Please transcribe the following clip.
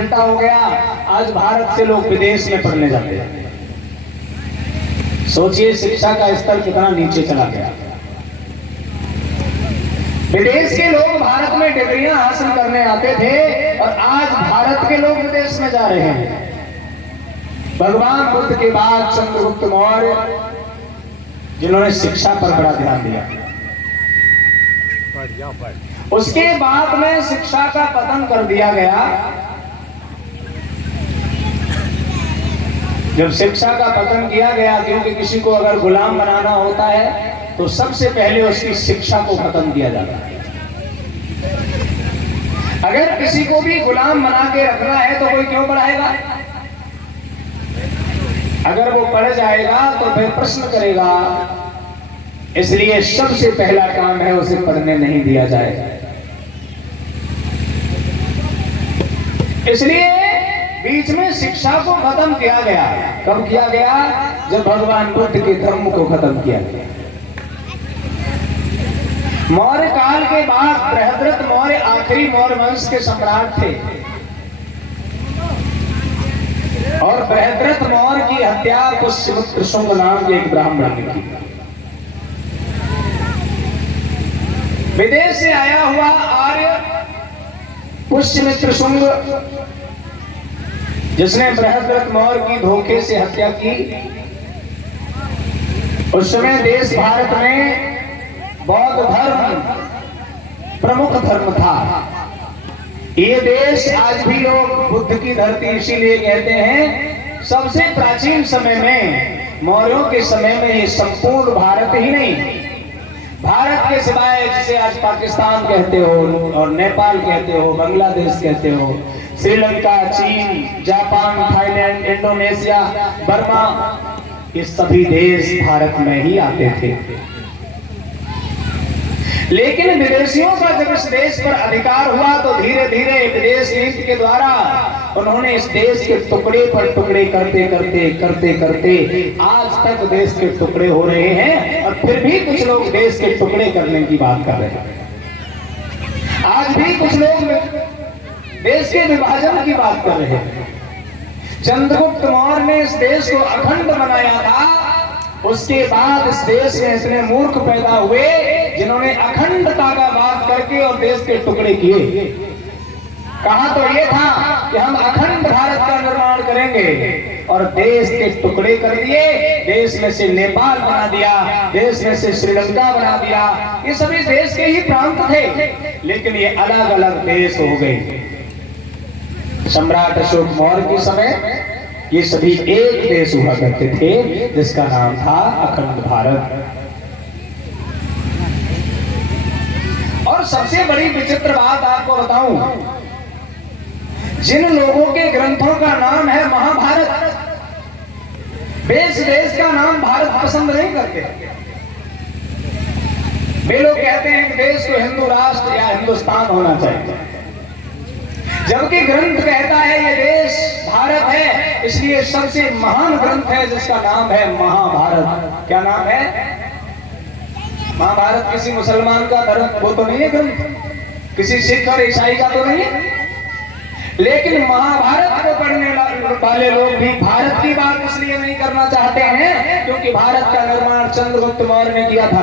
उल्टा हो गया, आज भारत से लोग विदेश में पढ़ने जाते हैं। सोचिए शिक्षा का स्तर कितना नीचे चला गया। विदेश के लोग भारत में डिग्रियां हासिल करने आते थे और आज भारत के लोग विदेश में जा रहे हैं। भगवान बुद्ध के बाद चंद्रगुप्त मौर्य, जिन्होंने शिक्षा पर बड़ा ध्यान दिया, उसके बाद में शिक्षा का पतन कर दिया गया। जब शिक्षा का पतन किया गया, क्योंकि किसी को अगर गुलाम बनाना होता है तो सबसे पहले उसकी शिक्षा को खत्म किया जाता है। अगर किसी को भी गुलाम बना के रखना है तो कोई क्यों पढ़ाएगा? अगर वो पढ़ जाएगा तो फिर प्रश्न करेगा, इसलिए सबसे पहला काम है उसे पढ़ने नहीं दिया जाएगा। इसलिए बीच में शिक्षा को खत्म किया गया। कब किया गया? जब भगवान बुद्ध के धर्म को खत्म किया गया। मौर्य काल के बाद बृहद्रथ मौर्य आखिरी मौर्य वंश के सम्राट थे और बृहद्रथ मौर्य की हत्या पुष्यमित्र शुंग नाम के एक ब्राह्मण ने की। विदेश से आया हुआ आर्य पुष्यमित्र शुंग, जिसने बृहद्रथ मौर्य की धोखे से हत्या की, उस समय देश भारत में बौद्ध धर्म प्रमुख धर्म था। ये देश आज भी लोग बुद्ध की धरती इसीलिए कहते हैं। सबसे प्राचीन समय में, मौर्यों के समय में, ये संपूर्ण भारत ही नहीं, भारत के सिवाय जिसे आज पाकिस्तान कहते हो और नेपाल कहते हो, बांग्लादेश कहते हो, श्रीलंका, चीन, जापान, थाईलैंड, इंडोनेशिया, बर्मा, ये सभी देश भारत में ही आते थे। लेकिन विदेशियों का जब इस देश पर अधिकार हुआ तो धीरे धीरे विदेश नीति के द्वारा उन्होंने इस देश के टुकड़े पर टुकड़े करते करते आज तक देश के टुकड़े हो रहे हैं। और फिर भी कुछ लोग देश के टुकड़े करने की बात कर रहे हैं। आज भी कुछ लोग देश के विभाजन की बात कर रहे हैं। चंद्रगुप्त मौर्य ने इस देश को अखंड बनाया था, उसके बाद इस देश में इतने मूर्ख पैदा हुए जिन्होंने अखंडता का बात करके और देश के टुकड़े किए। कहा तो ये था कि हम अखंड भारत का निर्माण करेंगे और देश के टुकड़े कर दिए। देश में से नेपाल बना दिया, देश में से श्रीलंका बना दिया। ये सभी देश के ही प्रांत थे, लेकिन ये अलग अलग देश हो गए। सम्राट अशोक मौर्य के समय ये सभी एक देश हुआ करते थे, जिसका नाम था अखंड भारत। और सबसे बड़ी विचित्र बात आपको बताऊं, जिन लोगों के ग्रंथों का नाम है महाभारत, वे इस देश का नाम भारत पसंद नहीं करते। वे लोग कहते हैं कि देश को हिंदू राष्ट्र या हिंदुस्तान होना चाहिए, जबकि ग्रंथ कहता है ये देश भारत है, इसलिए सबसे महान ग्रंथ है जिसका नाम है महाभारत। क्या नाम है? महाभारत किसी मुसलमान का धर्म वो तो नहीं है ग्रंथ, किसी सिख और ईसाई का तो नहीं है। लेकिन महाभारत को पढ़ने वाले लोग भी भारत की बात इसलिए नहीं करना चाहते हैं क्योंकि भारत का निर्माण चंद्रगुप्त मौर्य ने किया था।